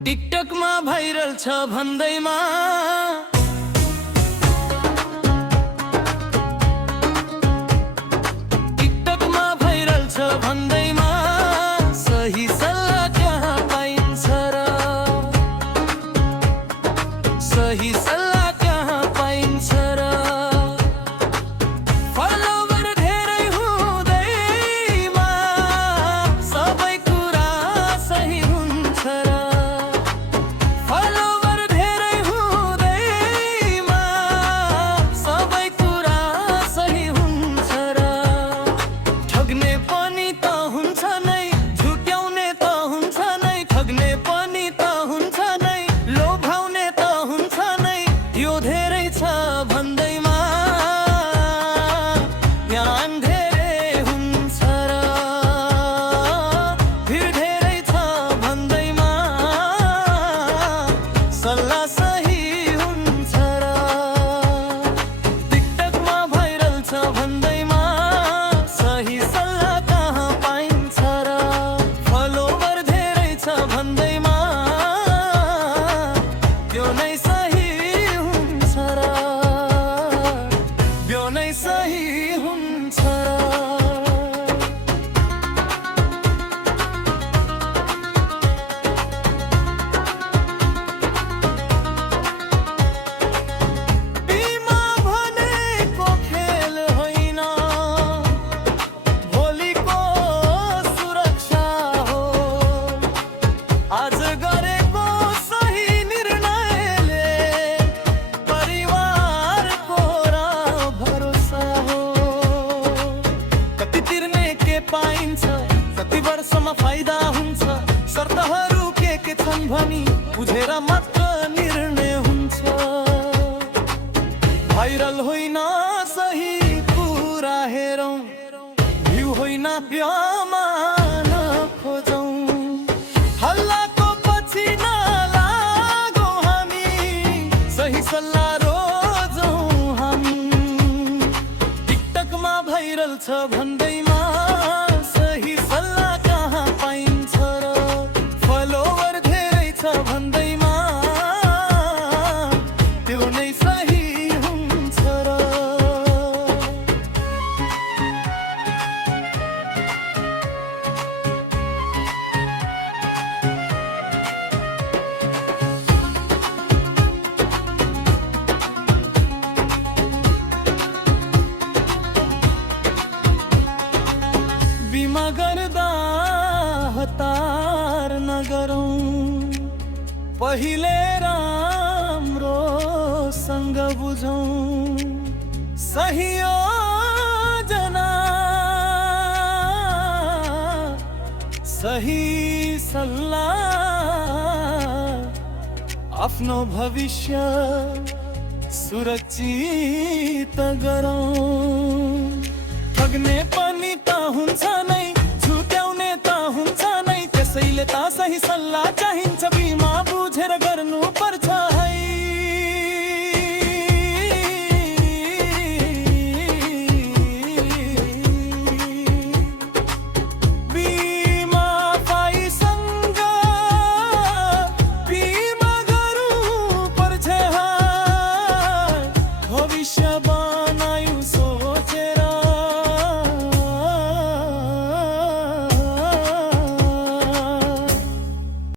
TikTok मा viral छ भन्दैमा टिकटक मा भाइरल छ भन्दैमा सही सल्लाह कहाँ पाइन्छ र सही सल्लाह कहाँ पाइन्छ र फलोवर धेरै हुँदैमा सबै कुरा सही हुन्छ र कति वर्षमा फाइदा हुन्छ शर्तहरू के छन् भनी बुझेर मात्र निर्णय हुन्छ भाइरल होइन सही कुरा हेरौं भ्यू होइन ब्यामा नखोजौं हल्लाको पछि नलागौं हामी सही सल्लाह रोजौं हामी टिकटकमा भाइरल छ भन्दैमा बिमा गर्दा हतार नगरौं पहिले राम्रोसँग बुझौं सही योजना सही सल्लाह आफ्नो भविष्य सुरक्षित गरौं ठग्ने पनि त हुन्छ नै झुक्याउने त हुन्छ नै त्यसैले त सही सल्लाह चाहिन्छ।